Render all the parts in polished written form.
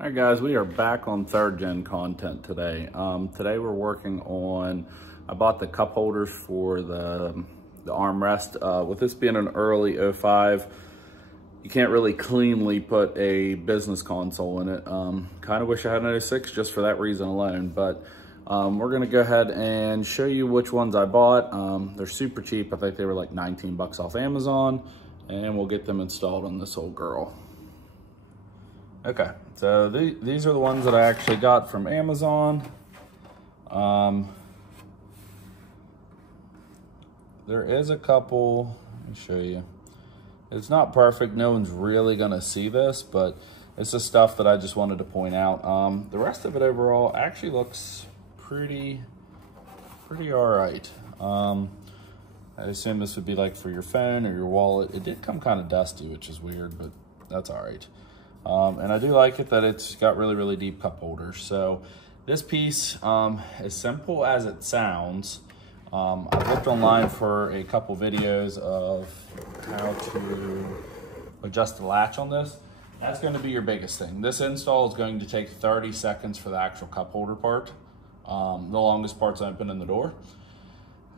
All right, guys, we are back on third gen content today. Today we're working on, I bought the cup holders for the armrest. With this being an early 05, you can't really cleanly put a business console in it. Kind of wish I had an 06 just for that reason alone, but we're gonna go ahead and show you which ones I bought. They're super cheap. I think they were like 19 bucks off Amazon, and we'll get them installed on this old girl. Okay, so these are the ones that I actually got from Amazon. There is a couple, let me show you. It's not perfect, no one's really gonna see this, but it's the stuff that I just wanted to point out. The rest of it overall actually looks pretty all right. I assume this would be like for your phone or your wallet. It did come kind of dusty, which is weird, but that's all right. And I do like it that it's got really deep cup holders. So this piece, as simple as it sounds, I've looked online for a couple videos of how to adjust the latch on this. That's going to be your biggest thing. This install is going to take 30 seconds for the actual cup holder part. The longest part's open in the door.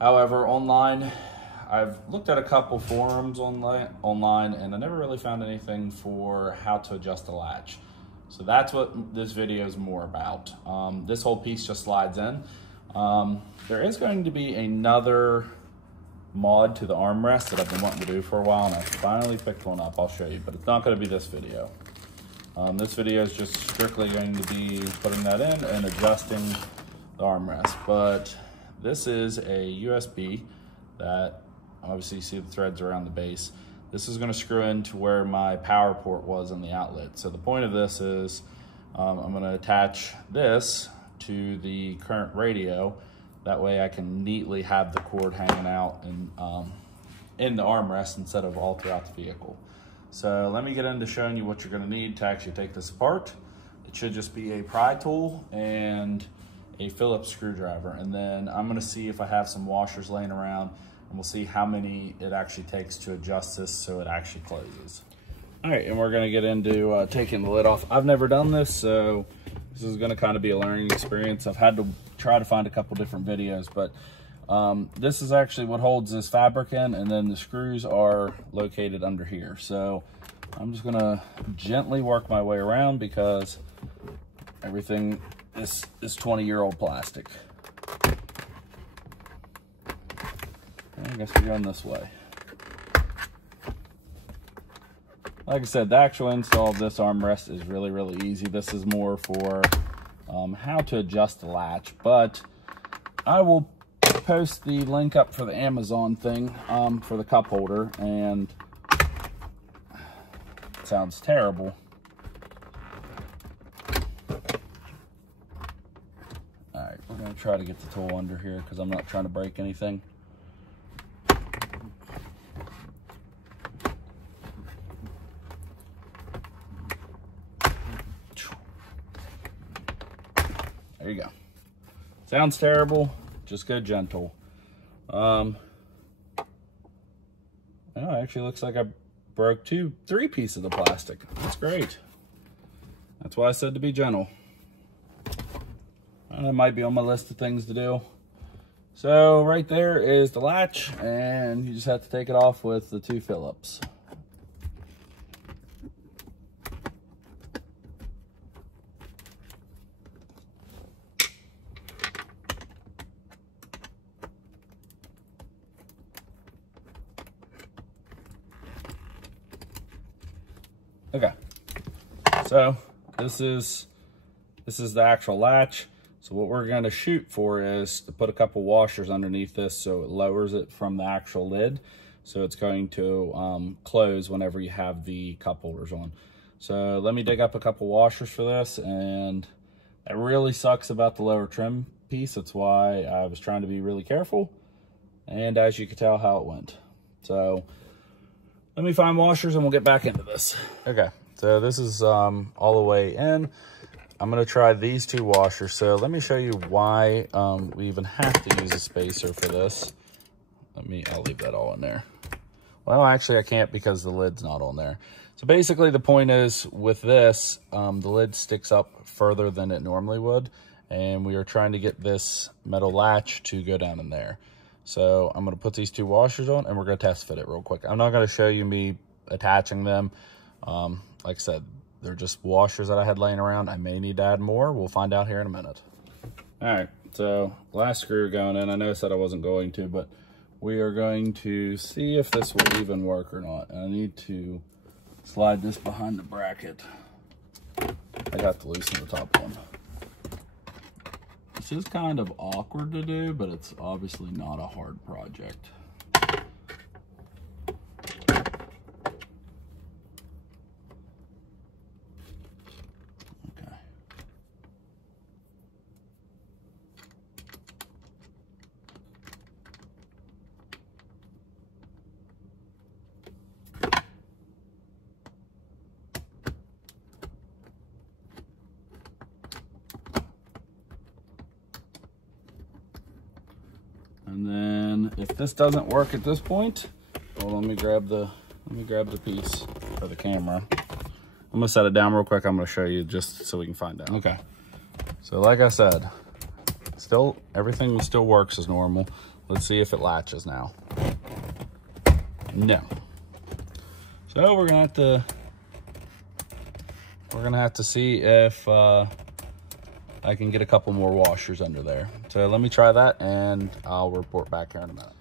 However, online, I've looked at a couple forums online and I never really found anything for how to adjust the latch. So that's what this video is more about. This whole piece just slides in. There is going to be another mod to the armrest that I've been wanting to do for a while, and I finally picked one up. I'll show you, but it's not going to be this video. This video is just strictly going to be putting that in and adjusting the armrest. But this is a USB that obviously you see the threads around the base. This is going to screw into where my power port was in the outlet. So the point of this is I'm going to attach this to the current radio. That way I can neatly have the cord hanging out in the armrest instead of all throughout the vehicle. So let me get into showing you what you're going to need to actually take this apart. It should just be a pry tool and a Phillips screwdriver. And then I'm going to see if I have some washers laying around, and we'll see how many it actually takes to adjust this so it actually closes. All right, and we're gonna get into taking the lid off. I've never done this, so this is gonna kind of be a learning experience. I've had to try to find a couple different videos, but this is actually what holds this fabric in, and then the screws are located under here. So I'm just gonna gently work my way around because everything is 20-year-old plastic. I guess we're going this way. Like I said, the actual install of this armrest is really easy. This is more for how to adjust the latch, but I will post the link up for the Amazon thing for the cup holder, and it sounds terrible. All right, we're gonna try to get the tool under here because I'm not trying to break anything. There you go. Sounds terrible, just go gentle. Oh, it actually looks like I broke 3 pieces of plastic. That's great. That's why I said to be gentle. That might be on my list of things to do. So right there is the latch, and you just have to take it off with the 2 Phillips. Okay, so this is the actual latch. So what we're going to shoot for is to put a couple washers underneath this so it lowers it from the actual lid. So it's going to close whenever you have the cup holders on. So let me dig up a couple washers for this, and it really sucks about the lower trim piece. That's why I was trying to be really careful, and as you can tell how it went. So let me find washers and we'll get back into this. Okay, so this is all the way in. I'm gonna try these 2 washers. So let me show you why we even have to use a spacer for this. I'll leave that all in there. Well, actually I can't because the lid's not on there. So basically the point is with this, the lid sticks up further than it normally would. And we are trying to get this metal latch to go down in there. So I'm gonna put these 2 washers on and we're gonna test fit it real quick. I'm not gonna show you me attaching them. Like I said, they're just washers that I had laying around. I may need to add more. We'll find out here in a minute. All right, so last screw going in. I know I said I wasn't going to, but we are going to see if this will even work or not. And I need to slide this behind the bracket. I got to loosen the top one. This is kind of awkward to do, but it's obviously not a hard project. Okay. And then if this doesn't work at this point, well, let me grab the piece for the camera. I'm gonna set it down real quick. I'm gonna show you just so we can find out. Okay. So like I said, everything still works as normal. Let's see if it latches now. No. So we're gonna have to see if I can get a couple more washers under there. So let me try that and I'll report back here in a minute.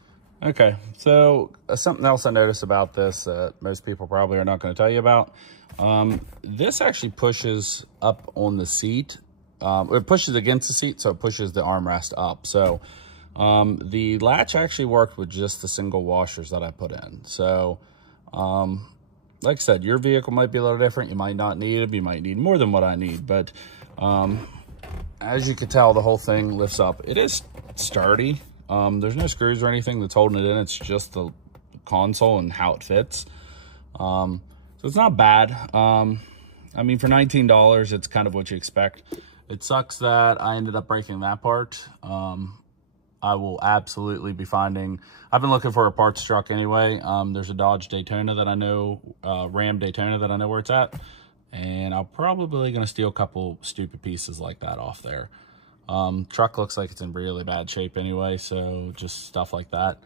Okay, so something else I noticed about this that most people probably are not going to tell you about. This actually pushes up on the seat. It pushes against the seat, so it pushes the armrest up. So the latch actually worked with just the single washers that I put in. So like I said, your vehicle might be a little different. You might not need them. You might need more than what I need. But as you can tell, the whole thing lifts up. It is sturdy. There's no screws or anything that's holding it in. It's just the console and how it fits. So it's not bad. I mean, for $19, it's kind of what you expect. It sucks that I ended up breaking that part. I will absolutely be finding, I've been looking for a parts truck anyway. There's a Dodge Daytona that I know, Ram Daytona that I know where it's at. And I'm probably going to steal a couple stupid pieces like that off there. Truck looks like it's in really bad shape anyway, so just stuff like that.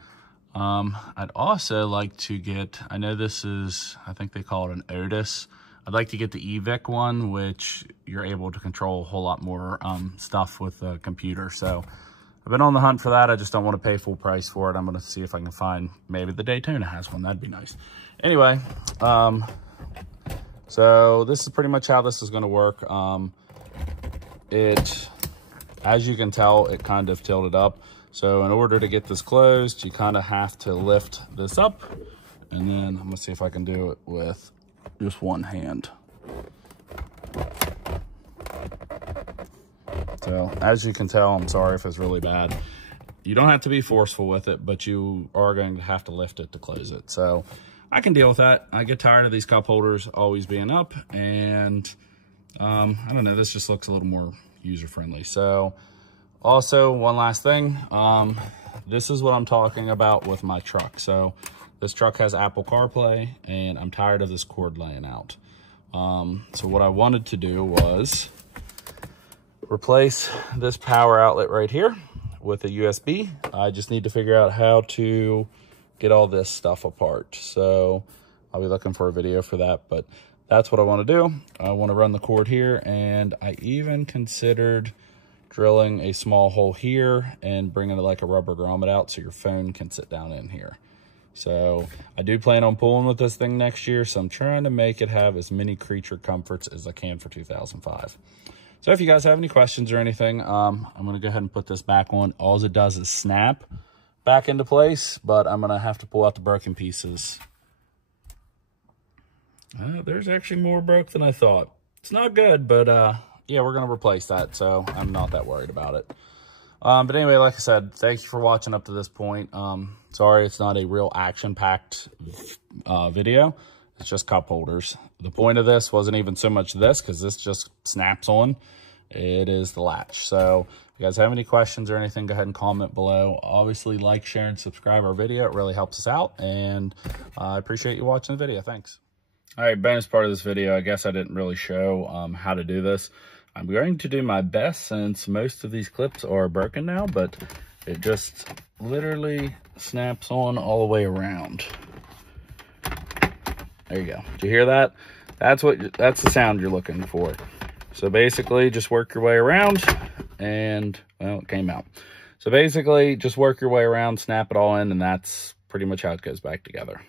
I'd also like to get, I know this is, I think they call it an Otis. I'd like to get the EVIC one, which you're able to control a whole lot more stuff with the computer. So I've been on the hunt for that. I just don't want to pay full price for it. I'm going to see if I can find, maybe the Daytona has one. That'd be nice. Anyway, so this is pretty much how this is going to work. As you can tell, it kind of tilted up. So in order to get this closed, you kind of have to lift this up. And then I'm going to see if I can do it with just one hand. So as you can tell, I'm sorry if it's really bad. You don't have to be forceful with it, but you are going to have to lift it to close it. So I can deal with that. I get tired of these cup holders always being up, and I don't know, this just looks a little more user-friendly. So also, one last thing, this is what I'm talking about with my truck. So this truck has Apple CarPlay, and I'm tired of this cord laying out. So what I wanted to do was replace this power outlet right here with a USB. I just need to figure out how to get all this stuff apart. So I'll be looking for a video for that, but that's what I want to do. I want to run the cord here, and I even considered drilling a small hole here and bringing it like a rubber grommet out so your phone can sit down in here. So I do plan on pulling with this thing next year, so I'm trying to make it have as many creature comforts as I can for 2005. So if you guys have any questions or anything, I'm going to go ahead and put this back on. All it does is snap back into place, but I'm going to have to pull out the broken pieces. There's actually more broke than I thought. It's not good, but yeah, we're going to replace that, so I'm not that worried about it. But anyway, like I said, thank you for watching up to this point. Sorry it's not a real action-packed video. It's just cup holders. The point of this wasn't even so much this, because this just snaps on. It is the latch. So if you guys have any questions or anything, go ahead and comment below. Obviously, like, share, and subscribe our video. It really helps us out, and I appreciate you watching the video. Thanks. All right, bonus part of this video, I guess I didn't really show how to do this. I'm going to do my best since most of these clips are broken now, but it just literally snaps on all the way around. There you go. Did you hear that? That's the sound you're looking for. So basically just work your way around and, well, it came out. So basically just work your way around, snap it all in, and that's pretty much how it goes back together.